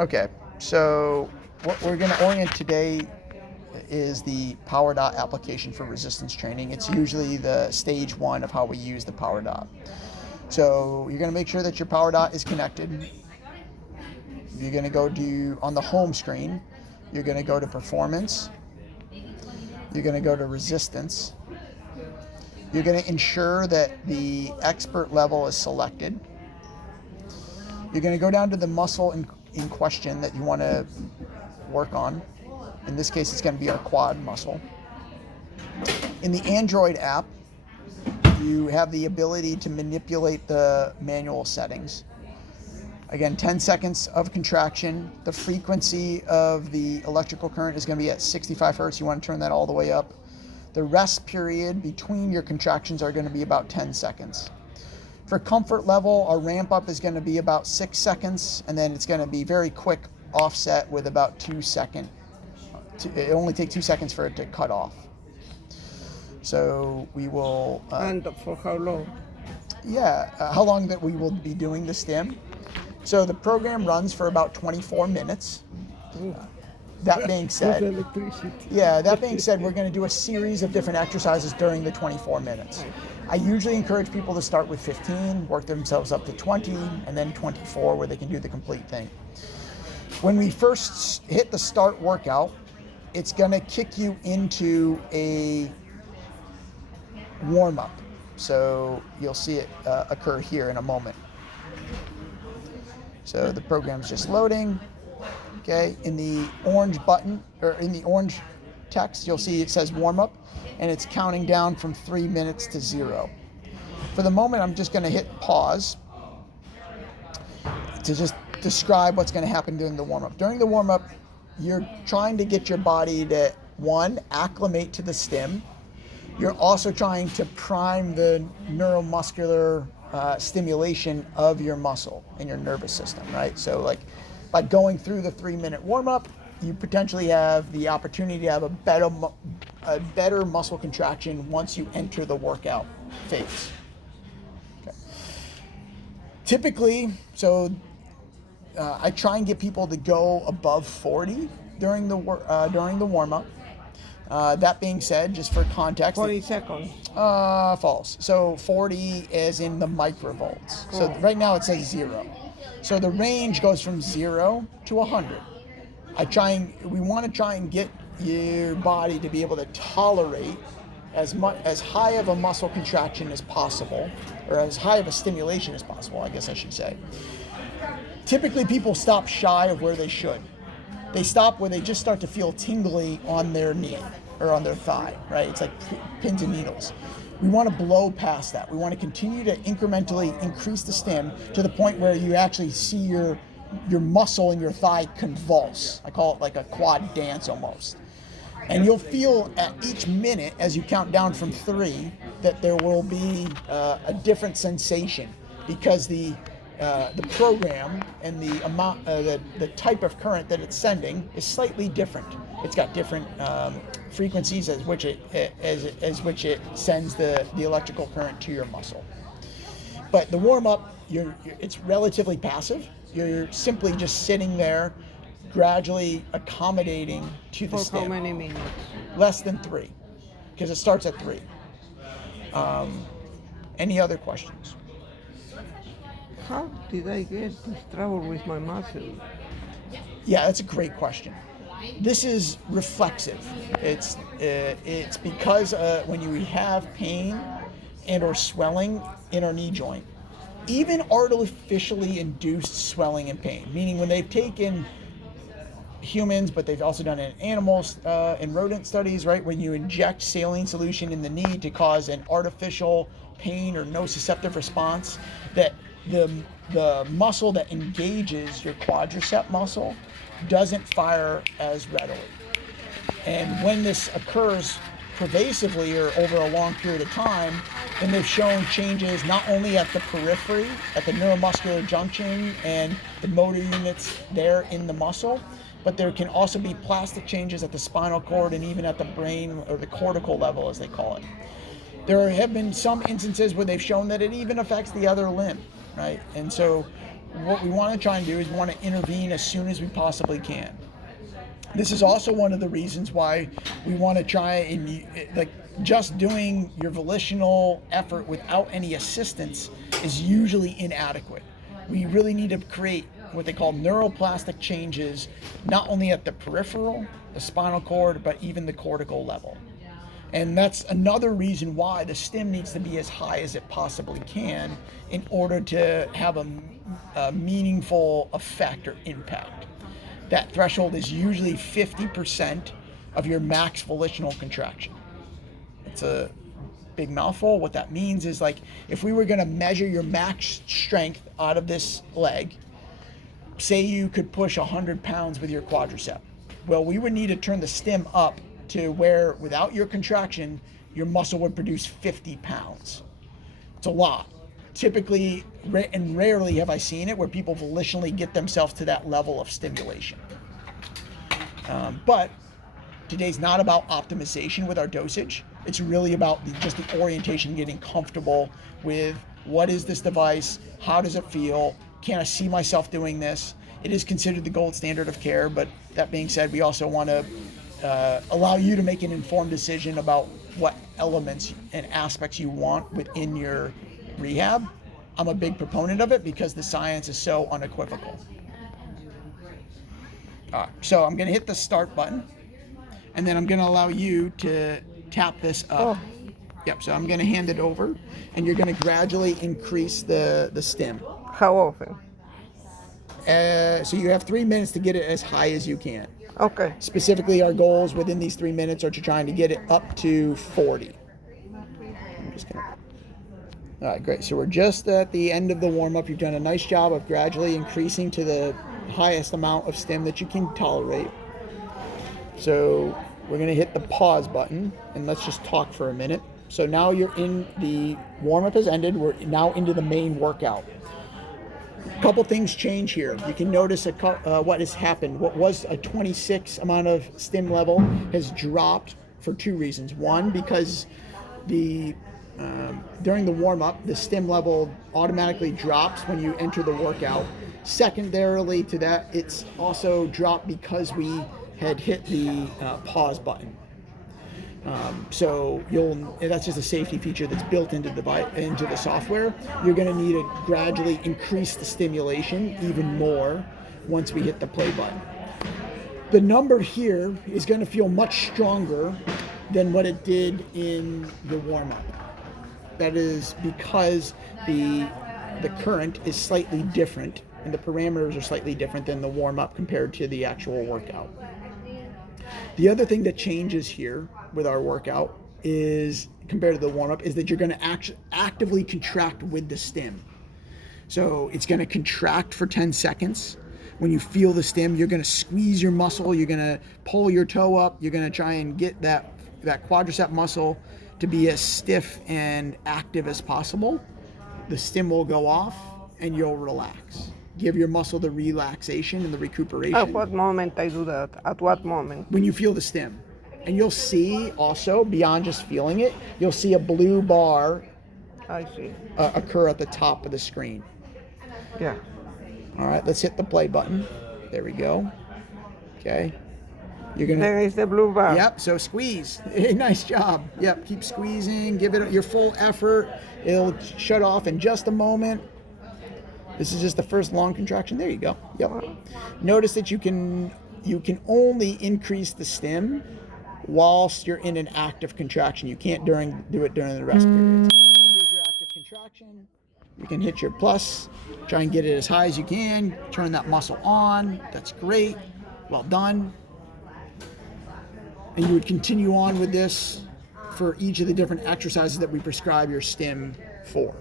Okay, so what we're going to orient today is the PowerDot application for resistance training. It's usually the stage one of how we use the PowerDot. So you're going to make sure that your PowerDot is connected. You're going to go on the home screen, you're going to go to performance, you're going to go to resistance, you're going to ensure that the expert level is selected. You're going to go down to the muscle in question that you want to work on. In this case, it's going to be our quad muscle. In the Android app, you have the ability to manipulate the manual settings. Again, 10 seconds of contraction. The frequency of the electrical current is going to be at 65 hertz. You want to turn that all the way up. The rest period between your contractions are going to be about 10 seconds. For comfort level, our ramp up is going to be about 6 seconds, and then it's going to be very quick offset with about 2 seconds. It only takes 2 seconds for it to cut off. So we will... and for how long? Yeah, how long that we will be doing the stim. So the program runs for about 24 minutes. That being said, we're going to do a series of different exercises during the 24 minutes. I usually encourage people to start with 15, work themselves up to 20, and then 24 where they can do the complete thing. When we first hit the start workout, it's going to kick you into a warm-up. So you'll see it occur here in a moment. So the program's just loading. Okay, in the orange button, or in the orange text, you'll see it says warm-up, and it's counting down from 3 minutes to 0. For the moment, I'm just going to hit pause to just describe what's going to happen during the warm-up. During the warm-up, you're trying to get your body to, one, acclimate to the stim. You're also trying to prime the neuromuscular stimulation of your muscle and your nervous system, right? So like by going through the 3-minute warm-up, you potentially have the opportunity to have a better muscle contraction once you enter the workout phase. Okay. Typically, I try and get people to go above 40 during the warm-up. That being said, just for context, 40 seconds. False. So 40 is in the microvolts. So right now it says 0. So the range goes from 0 to 100. We want to try and get your body to be able to tolerate as high of a muscle contraction as possible, or as high of a stimulation as possible, I guess I should say. Typically, people stop shy of where they should. They stop where they just start to feel tingly on their knee or on their thigh, right? It's like pins and needles. We want to blow past that. We want to continue to incrementally increase the stim to the point where you actually see your muscle in your thigh convulse. I call it like a quad dance almost. And you'll feel at each minute as you count down from 3 that there will be a different sensation, because the program and the amount, the type of current that it's sending is slightly different. It's got different frequencies as which it sends the electrical current to your muscle. But the warm up, it's relatively passive. You're simply just sitting there, gradually accommodating to the stim. For how many minutes? Less than 3, because it starts at 3. Any other questions? How did I get this trouble with my muscle? Yeah, that's a great question. This is reflexive. It's because when you have pain and or swelling in our knee joint, even artificially induced swelling and pain, meaning when they've taken humans, but they've also done it in animals, in rodent studies, right? When you inject saline solution in the knee to cause an artificial pain or nociceptive response, that the muscle that engages your quadricep muscle doesn't fire as readily. And when this occurs pervasively or over a long period of time, then they've shown changes not only at the periphery, at the neuromuscular junction and the motor units there in the muscle, but there can also be plastic changes at the spinal cord and even at the brain, or the cortical level as they call it. There have been some instances where they've shown that it even affects the other limb, right? And so what we want to try and do is we want to intervene as soon as we possibly can. This is also one of the reasons why we want to try and, like, just doing your volitional effort without any assistance is usually inadequate. We really need to create what they call neuroplastic changes, not only at the peripheral, the spinal cord, but even the cortical level. And that's another reason why the stim needs to be as high as it possibly can in order to have a meaningful effect or impact. That threshold is usually 50% of your max volitional contraction. It's a big mouthful. What that means is, like, if we were going to measure your max strength out of this leg, say you could push 100 pounds with your quadricep. Well, we would need to turn the stim up to where, without your contraction, your muscle would produce 50 pounds. It's a lot. Typically, and rarely have I seen it where people volitionally get themselves to that level of stimulation. But today's not about optimization with our dosage. It's really about just the orientation, getting comfortable with what is this device, how does it feel, can I see myself doing this? It is considered the gold standard of care, but that being said, we also want to allow you to make an informed decision about what elements and aspects you want within your rehab. I'm a big proponent of it because the science is so unequivocal. All right, so I'm going to hit the start button, and then I'm going to allow you to tap this up. Oh. Yep, so I'm going to hand it over, and you're going to gradually increase the stim. How often? So you have 3 minutes to get it as high as you can. Okay. Specifically, our goals within these 3 minutes are to trying to get it up to 40. I'm just gonna... All right, great. So we're just at the end of the warm-up. You've done a nice job of gradually increasing to the highest amount of stim that you can tolerate. So we're going to hit the pause button, and let's just talk for a minute. So now you're in, the warm-up has ended. We're now into the main workout. A couple things change here. You can notice what has happened. What was a 26 amount of stim level has dropped for two reasons. One, because during the warm-up, the stim level automatically drops when you enter the workout. Secondarily to that, it's also dropped because we had hit the pause button. So that's just a safety feature that's built into the software. You're going to need to gradually increase the stimulation even more once we hit the play button. The number here is going to feel much stronger than what it did in the warm-up. That is because the current is slightly different and the parameters are slightly different than the warm-up compared to the actual workout. The other thing that changes here with our workout is, compared to the warm-up, is that you're going to actively contract with the stim. So it's going to contract for 10 seconds. When you feel the stim, you're going to squeeze your muscle, you're going to pull your toe up, you're going to try and get that quadricep muscle to be as stiff and active as possible. The stim will go off and you'll relax. Give your muscle the relaxation and the recuperation. At what moment I do that? At what moment? When you feel the stim. And you'll see also, beyond just feeling it, you'll see a blue bar I see. Occur at the top of the screen. Yeah. All right, let's hit the play button. There we go. Okay. You're gonna. There is the blue bar. Yep. So squeeze. Nice job. Yep. Keep squeezing. Give it your full effort. It'll shut off in just a moment. This is just the first long contraction. There you go. Yep. Notice that you can only increase the stim whilst you're in an active contraction. You can't do it during the rest period. Here's your active contraction. You can hit your plus. Try and get it as high as you can. Turn that muscle on. That's great. Well done. And you would continue on with this for each of the different exercises that we prescribe your stim for.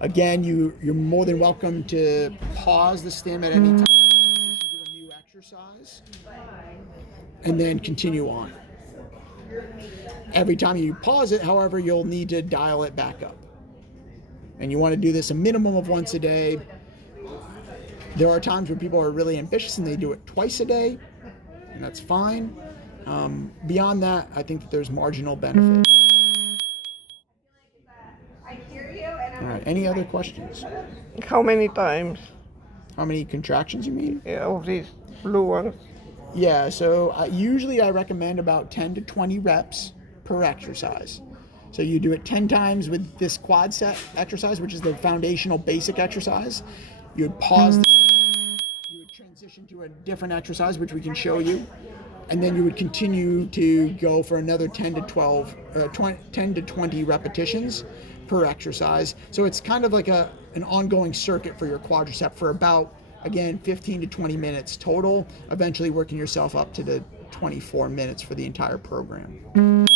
Again, you're more than welcome to pause the stim at any time, transition to a new exercise, and then continue on. Every time you pause it, however, you'll need to dial it back up. And you want to do this a minimum of once a day. There are times when people are really ambitious and they do it twice a day, and that's fine. Beyond that, I think that there's marginal benefit. All right. Any other questions? How many times How many contractions you mean? of these blue ones? Yeah, so usually I recommend about 10 to 20 reps per exercise. So you do it 10 times with this quad set exercise, which is the foundational basic exercise. You would pause, you would transition to a different exercise, which we can show you. And then you would continue to go for another 10 to 10 to 20 repetitions per exercise. So it's kind of like an ongoing circuit for your quadricep for about, again, 15 to 20 minutes total, eventually working yourself up to the 24 minutes for the entire program.